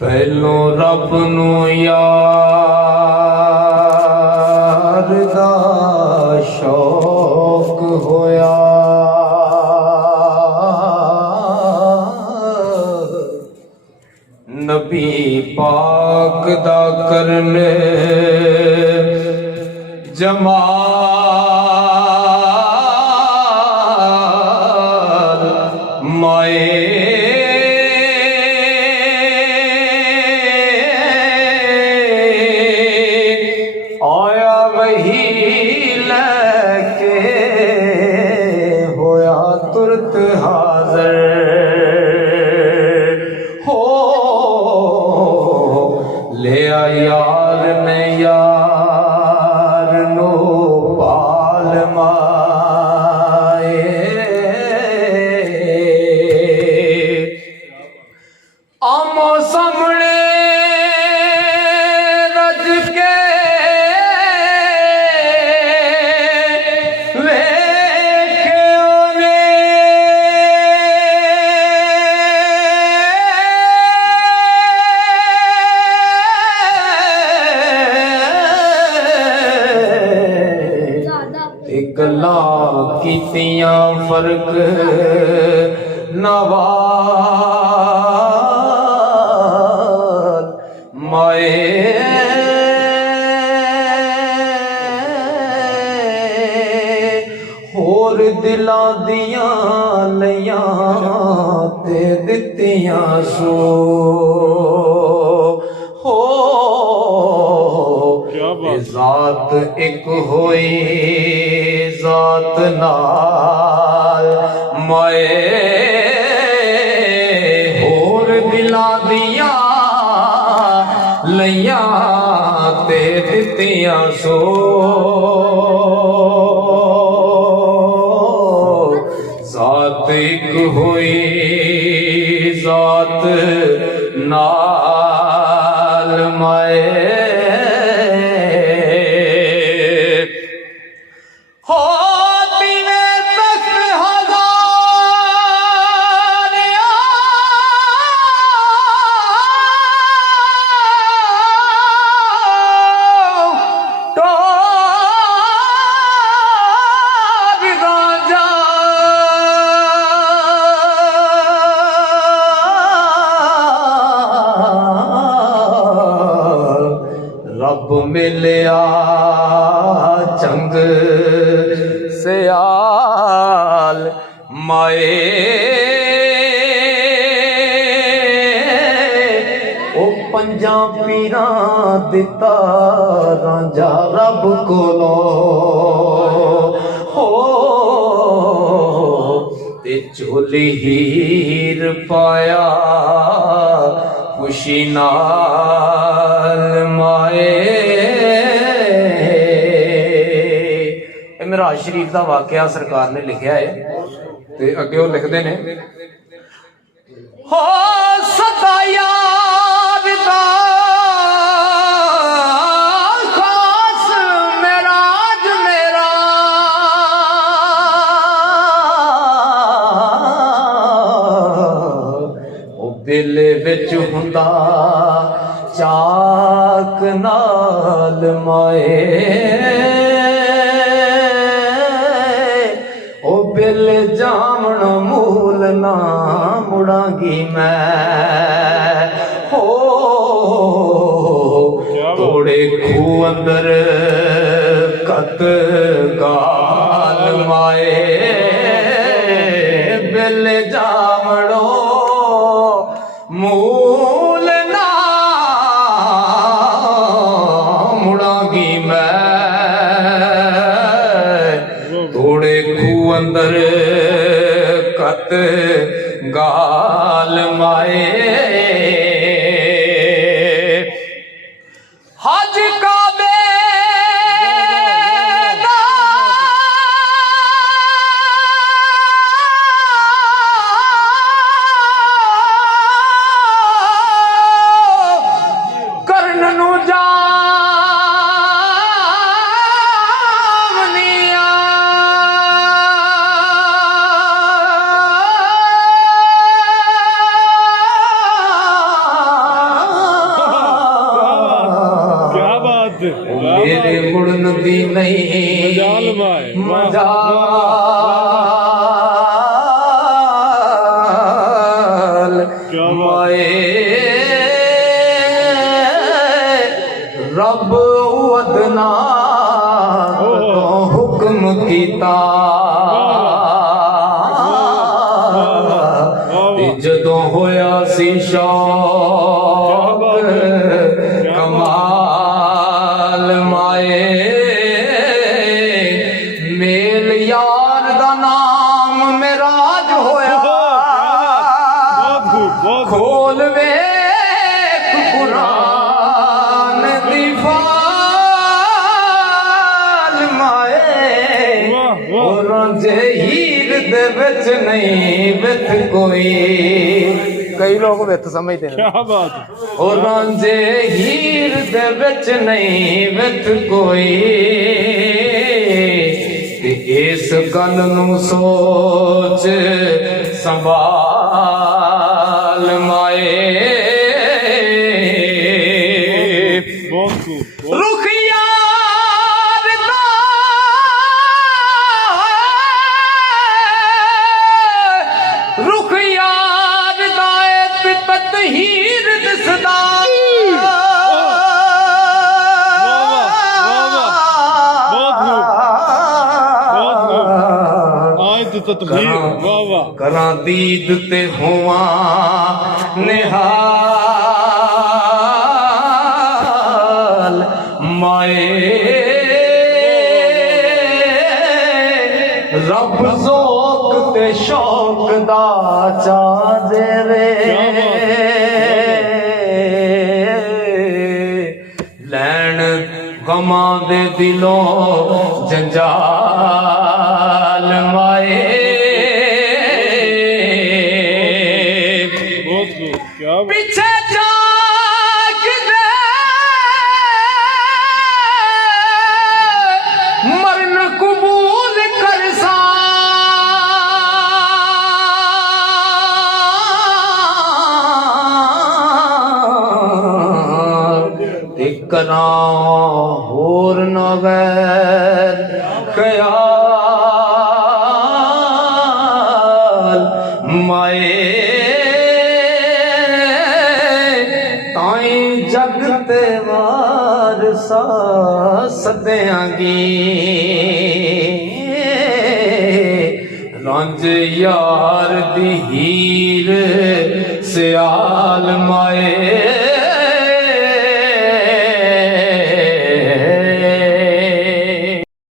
पहलों रब नू यार दा शौक होया, नबी पाक दा करने जमाल माए आया वही लेके होया तुरत हाज़र हो ले यार ने यार नो पाल माए आमो सामने रज के वेखे ओने गल्लां कीतियां फर्क नवाज माए होर दिलां दियां लइयां ते दित्तियां सो हो ज़ात एक होई ज़ात नाल माए होर दिलां दियां लइयां ते दित्तियां सो ज़ात एक होई ज़ात नाल माए हो तीने तख्त हजार टोर राजा रब मिलिया चंग सयाल माए ओ पंजा पीरां दिता रांझा रब कोलो हो ते झोली हीर पाया खुशी नाल माए मिराज शरीफ का वाकया सरकार ने लिखा है ते अगे वो लिखते ने हो सदा यार दा खास मिराज मेरा ओ दिल विच हुंदा चाक नाल माए ओ बिल जामण मूल ना मुड़ांगी मैं हो तोड़े खू अंदर कत गाल माए बिल जामणो मूल ना मुड़ांगी मैं तोड़े खू अंदर कत गाल माए हज काबे तेरे मुड़न दी नहीं मजाल माए रब वदना तो हुक्म कीता जदों होया सी शौक कमाल माए मेल यार दा नाम मेराज होया खोल वेख कुरान दी फाल माए होरां जे हीर दे विच नहीं विथ कोई कई लोग विथ समझते हैं क्या बात होरां जे हीर दे विच नहीं विथ कोई ते इस गल नूं सोच संभाल माए रुख यार दा रुख यार दा तहीर दिसदा करा दीद ते होवा निहाल माए रब ज़ौक़ ते शौक दा चा देवे लैन गमां दे दिलों जंजाल माए पीछे जाग दे मरन कबूल कर सा करा होर न गैर ख्याल माए ताई जगते वारसा सदेंगी रंज यार दी हीर सियाल माए